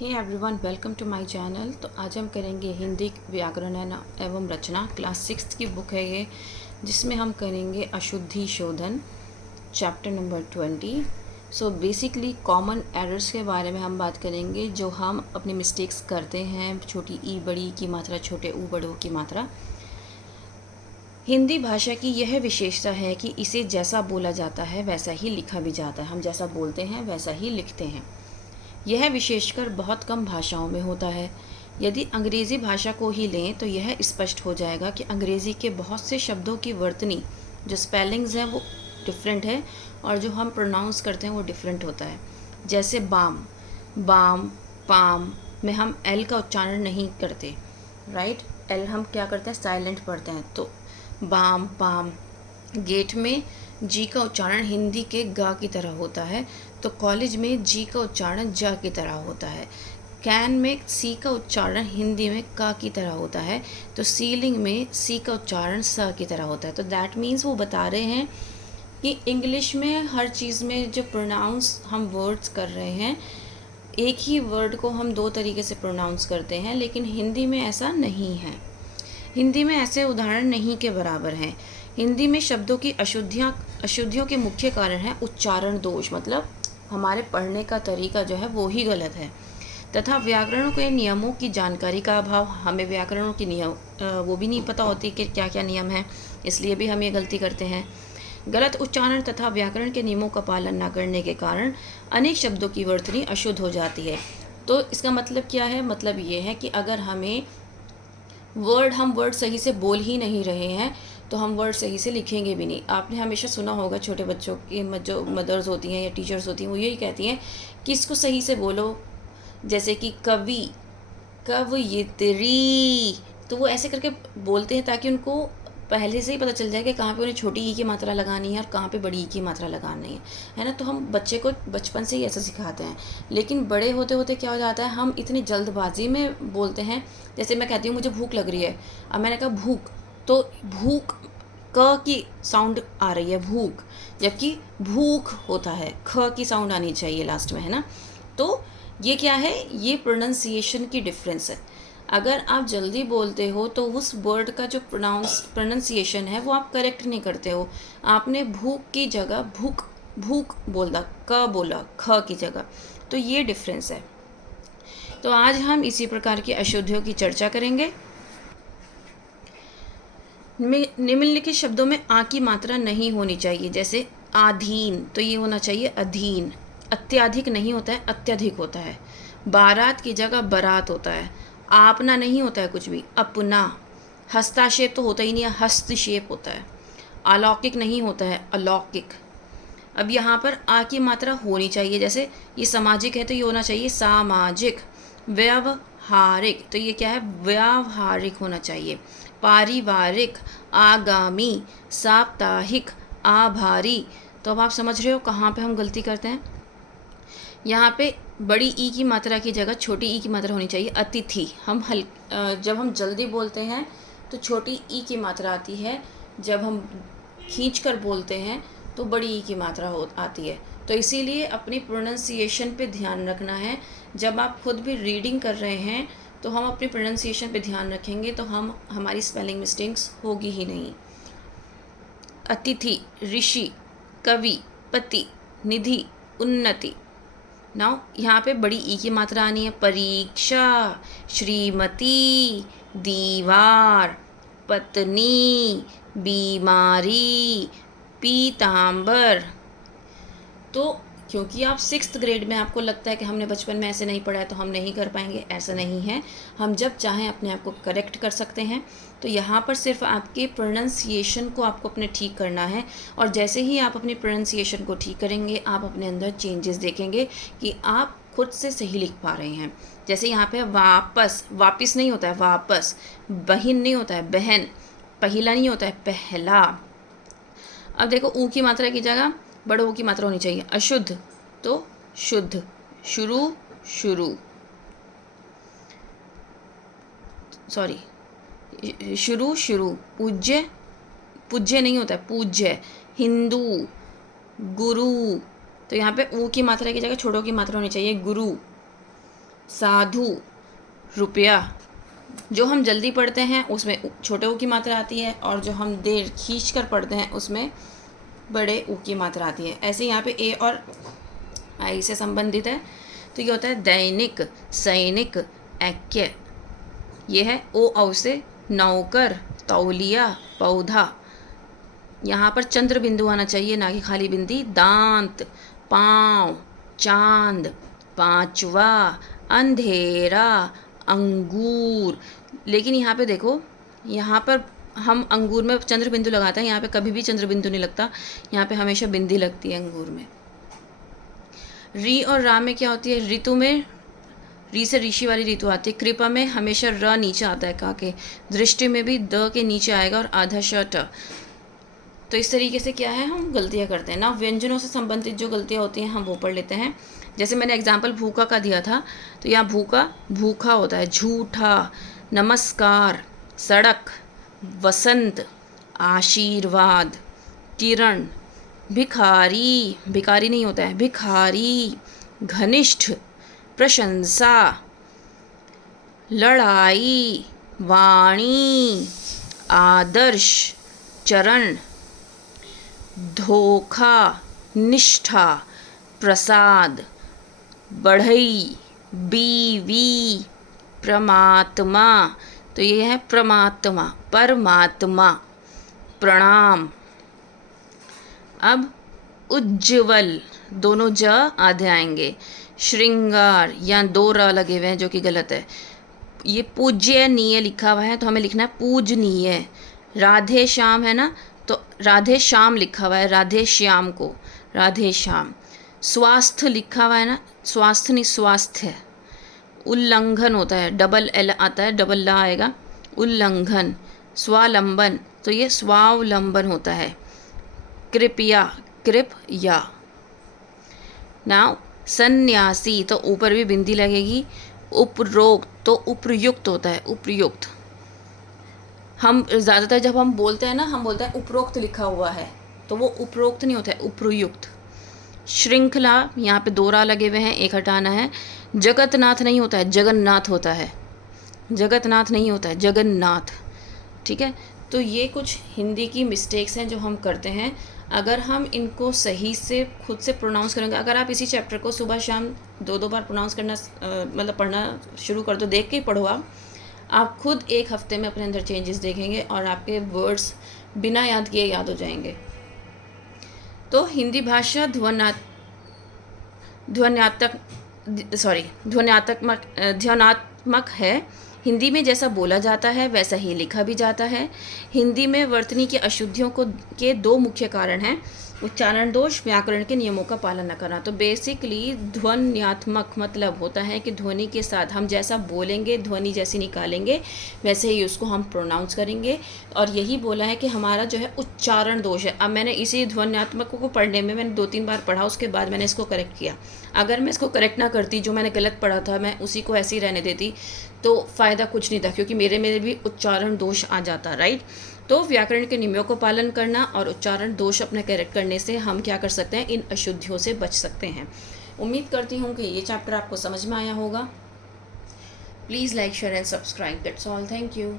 Hey everyone, welcome to my channel. तो आज हम करेंगे हिंदी व्याकरण एवं रचना। क्लास 6 की बुक है ये, जिसमें हम करेंगे अशुद्धि शोधन, chapter number 20। So basically common errors के बारे में हम बात करेंगे जो हम अपनी मिस्टेक्स करते हैं। छोटी ई बड़ी की मात्रा, छोटे ऊ बड़ों की मात्रा। हिंदी भाषा की यह विशेषता है कि इसे जैसा बोला जाता है वैसा ही लिखा भी जाता है। हम जैसा बोलते हैं वैसा ही लिखते हैं। यह विशेषकर बहुत कम भाषाओं में होता है। यदि अंग्रेज़ी भाषा को ही लें तो यह स्पष्ट हो जाएगा कि अंग्रेज़ी के बहुत से शब्दों की वर्तनी, जो स्पेलिंग्स हैं, वो डिफरेंट है और जो हम प्रोनाउंस करते हैं वो डिफरेंट होता है। जैसे बाम, बाम, पाम में हम एल का उच्चारण नहीं करते, राइट। एल हम क्या करते हैं, साइलेंट पढ़ते हैं। तो बाम, पाम। गेट में जी का उच्चारण हिंदी के गा की तरह होता है, तो कॉलेज में जी का उच्चारण जा की तरह होता है। कैन में सी का उच्चारण हिंदी में का की तरह होता है, तो सीलिंग में सी का उच्चारण स की तरह होता है। तो दैट मीन्स वो बता रहे हैं कि इंग्लिश में हर चीज़ में जो प्रोनाउंस हम वर्ड्स कर रहे हैं, एक ही वर्ड को हम दो तरीके से प्रोनाउंस करते हैं, लेकिन हिंदी में ऐसा नहीं है। हिंदी में ऐसे उदाहरण नहीं के बराबर हैं। हिंदी में शब्दों की अशुद्धियों के मुख्य कारण है उच्चारण दोष, मतलब हमारे पढ़ने का तरीका जो है वो ही गलत है, तथा व्याकरणों के नियमों की जानकारी का अभाव। हमें व्याकरणों की नियम वो भी नहीं पता होती कि क्या क्या नियम है, इसलिए भी हम ये गलती करते हैं। गलत उच्चारण तथा व्याकरण के नियमों का पालन न करने के कारण अनेक शब्दों की वर्तनी अशुद्ध हो जाती है। तो इसका मतलब क्या है? मतलब ये है कि अगर हमें हम वर्ड सही से बोल ही नहीं रहे हैं तो हम वर्ड सही से लिखेंगे भी नहीं। आपने हमेशा सुना होगा, छोटे बच्चों की जो मदर्स होती हैं या टीचर्स होती हैं वो यही कहती हैं कि इसको सही से बोलो। जैसे कि कवि, कवयित्री, तो वो ऐसे करके बोलते हैं ताकि उनको पहले से ही पता चल जाए कि कहाँ पे उन्हें छोटी ई की मात्रा लगानी है और कहाँ पे बड़ी ई की मात्रा लगानी है ना। तो हम बच्चे को बचपन से ही ऐसा सिखाते हैं, लेकिन बड़े होते होते क्या हो जाता है, हम इतनी जल्दबाजी में बोलते हैं। जैसे मैं कहती हूँ मुझे भूख लग रही है, अब मैंने कहा भूख, तो भूख क की साउंड आ रही है भूख, जबकि भूख होता है, ख की साउंड आनी चाहिए लास्ट में, है ना। तो ये क्या है, ये प्रोनाउंसिएशन की डिफरेंस है। अगर आप जल्दी बोलते हो तो उस वर्ड का जो प्रोनाउंसिएशन है वो आप करेक्ट नहीं करते हो। आपने भूख की जगह भूख भूख बोला, क बोला ख की जगह, तो ये डिफरेंस है। तो आज हम इसी प्रकार की अशुद्धियों की चर्चा करेंगे। निम्नलिखित शब्दों में आ की मात्रा नहीं होनी चाहिए। जैसे आधीन, तो ये होना चाहिए अधीन। अत्याधिक नहीं होता है, अत्यधिक होता है। बारात की जगह बारात होता है। आपना नहीं होता है कुछ भी, अपना। हस्ताक्षेप तो होता ही नहीं है, हस्तक्षेप होता है। अलौकिक नहीं होता है, अलौकिक। अब यहाँ पर आ की मात्रा होनी चाहिए। जैसे ये सामाजिक है तो ये होना चाहिए सामाजिक। व्यवहारिक, तो ये क्या है, व्यावहारिक होना चाहिए। पारिवारिक, आगामी, साप्ताहिक, आभारी। तो अब आप समझ रहे हो कहाँ पे हम गलती करते हैं। यहाँ पे बड़ी ई की मात्रा की जगह छोटी ई की मात्रा होनी चाहिए। अतिथि, जब हम जल्दी बोलते हैं तो छोटी ई की मात्रा आती है, जब हम खींच कर बोलते हैं तो बड़ी ई की मात्रा आती है। तो इसीलिए अपनी प्रोनाउंसिएशन पे ध्यान रखना है। जब आप खुद भी रीडिंग कर रहे हैं तो हम अपनी प्रोनाउंसिएशन पे ध्यान रखेंगे तो हमारी स्पेलिंग मिस्टेक्स होगी ही नहीं। अतिथि, ऋषि, कवि, पति, निधि, उन्नति। नाउ यहाँ पे बड़ी ई की मात्रा आनी है। परीक्षा, श्रीमती, दीवार, पत्नी, बीमारी, पीतांबर। तो क्योंकि आप 6th ग्रेड में, आपको लगता है कि हमने बचपन में ऐसे नहीं पढ़ा है तो हम नहीं कर पाएंगे, ऐसा नहीं है। हम जब चाहें अपने आप को करेक्ट कर सकते हैं। तो यहाँ पर सिर्फ आपके प्रोनाउंसिएशन को आपको अपने ठीक करना है, और जैसे ही आप अपनी प्रोनाउंसिएशन को ठीक करेंगे आप अपने अंदर चेंजेस देखेंगे कि आप खुद से सही लिख पा रहे हैं। जैसे यहाँ पे वापस, वापस नहीं होता है वापस। बहन नहीं होता है बहन। पहला नहीं होता है पहला। अब देखो ऊ की मात्रा की जगह बड़े ऊ की मात्रा होनी चाहिए। अशुद्ध तो शुद्ध। शुरू, शुरू, सॉरी, शुरू, शुरू। पूज्य, पूज्य नहीं होता है पूज्य। हिंदू, गुरु, तो यहाँ पे ऊ की मात्रा की जगह छोटों की मात्रा होनी चाहिए गुरु। साधु, रुपया। जो हम जल्दी पढ़ते हैं उसमें छोटे ऊ की मात्रा आती है, और जो हम देर खींच कर पढ़ते हैं उसमें बड़े ऊ की मात्रा आती है। ऐसे यहाँ पे ए और आई से संबंधित है, तो ये होता है दैनिक, सैनिक, ऐक्य। ये है ओ औ से नौकर, तौलिया, पौधा। यहाँ पर चंद्र बिंदु आना चाहिए, ना कि खाली बिंदी। दांत, पाँव, चांद, पांचवा, अंधेरा, अंगूर। लेकिन यहाँ पे देखो, यहाँ पर हम अंगूर में चंद्र बिंदु लगाते हैं, यहाँ पे कभी भी चंद्र बिंदु नहीं लगता, यहाँ पे हमेशा बिंदी लगती है अंगूर में। री और रा में क्या होती है? ऋतु में री से ऋषि वाली ऋतु आती है। कृपा में हमेशा र नीचे आता है का के। दृष्टि में भी द के नीचे आएगा, और आधा श ट। तो इस तरीके से क्या है, हम गलतियाँ करते हैं ना। व्यंजनों से संबंधित जो गलतियाँ होती हैं हम वो पढ़ लेते हैं। जैसे मैंने एग्जाम्पल भूखा का दिया था, तो यहाँ भूखा भूखा होता है। झूठा, नमस्कार, सड़क, वसंत, आशीर्वाद, किरण, भिखारी, भिखारी नहीं होता है, भिखारी, घनिष्ठ, प्रशंसा, लड़ाई, वाणी, आदर्श, चरण, धोखा, निष्ठा, प्रसाद, बढ़ई, बीवी, प्रमात्मा। तो ये है प्रमात्मा, परमात्मा, प्रणाम। अब उज्ज्वल, दोनों ज आधे आएंगे। श्रृंगार, यहाँ दो र लगे हुए हैं जो कि गलत है। ये पूज्यनीय लिखा हुआ है, तो हमें लिखना है पूजनीय। राधे श्याम है ना, तो राधे श्याम लिखा हुआ है, राधे श्याम को राधे श्याम। स्वास्थ्य लिखा हुआ है ना, स्वास्थ्य नहीं स्वास्थ्य। उल्लंघन होता है, डबल एल आता है, डबल ला आएगा, उल्लंघन। स्वावलंबन, तो ये स्वावलंबन होता है। कृपया, कृप या। नाउ सन्यासी, तो ऊपर भी बिंदी लगेगी। उपरोक्त, तो उपयुक्त होता है, उपयुक्त। हम ज़्यादातर जब हम बोलते हैं ना, हम बोलते हैं उपरोक्त लिखा हुआ है, तो वो उपरोक्त नहीं होता है, उपयुक्त। श्रृंखला, यहाँ पे दो रा लगे हुए हैं, एक हटाना है। जगतनाथ नहीं होता है, जगन्नाथ होता है। जगतनाथ नहीं होता है, जगन्नाथ। ठीक है, तो ये कुछ हिंदी की मिस्टेक्स हैं जो हम करते हैं। अगर हम इनको सही से खुद से प्रोनाउंस करेंगे, अगर आप इसी चैप्टर को सुबह शाम दो बार प्रोनाउंस करना मतलब पढ़ना शुरू कर दो, देख के ही पढ़ो आप खुद एक हफ्ते में अपने अंदर चेंजेस देखेंगे, और आपके वर्ड्स बिना याद किए याद हो जाएंगे। तो हिंदी भाषा ध्वन्यात्मक है। हिंदी में जैसा बोला जाता है वैसा ही लिखा भी जाता है। हिंदी में वर्तनी की अशुद्धियों के दो मुख्य कारण हैं: उच्चारण दोष, व्याकरण के नियमों का पालन न करना। तो बेसिकली ध्वन्यात्मक मतलब होता है कि ध्वनि के साथ हम जैसा बोलेंगे, ध्वनि जैसी निकालेंगे, वैसे ही उसको हम प्रोनाउंस करेंगे। और यही बोला है कि हमारा जो है उच्चारण दोष है। अब मैंने इसी ध्वन्यात्मक को पढ़ने में मैंने 2-3 बार पढ़ा, उसके बाद मैंने इसको करेक्ट किया। अगर मैं इसको करेक्ट ना करती, जो मैंने गलत पढ़ा था मैं उसी को ऐसे ही रहने देती, तो फ़ायदा कुछ नहीं था, क्योंकि मेरे भी उच्चारण दोष आ जाता, राइट। तो व्याकरण के नियमों को पालन करना और उच्चारण दोष अपने करेक्ट करने से हम क्या कर सकते हैं, इन अशुद्धियों से बच सकते हैं। उम्मीद करती हूँ कि ये चैप्टर आपको समझ में आया होगा। Please like, share and subscribe. That's all. Thank you.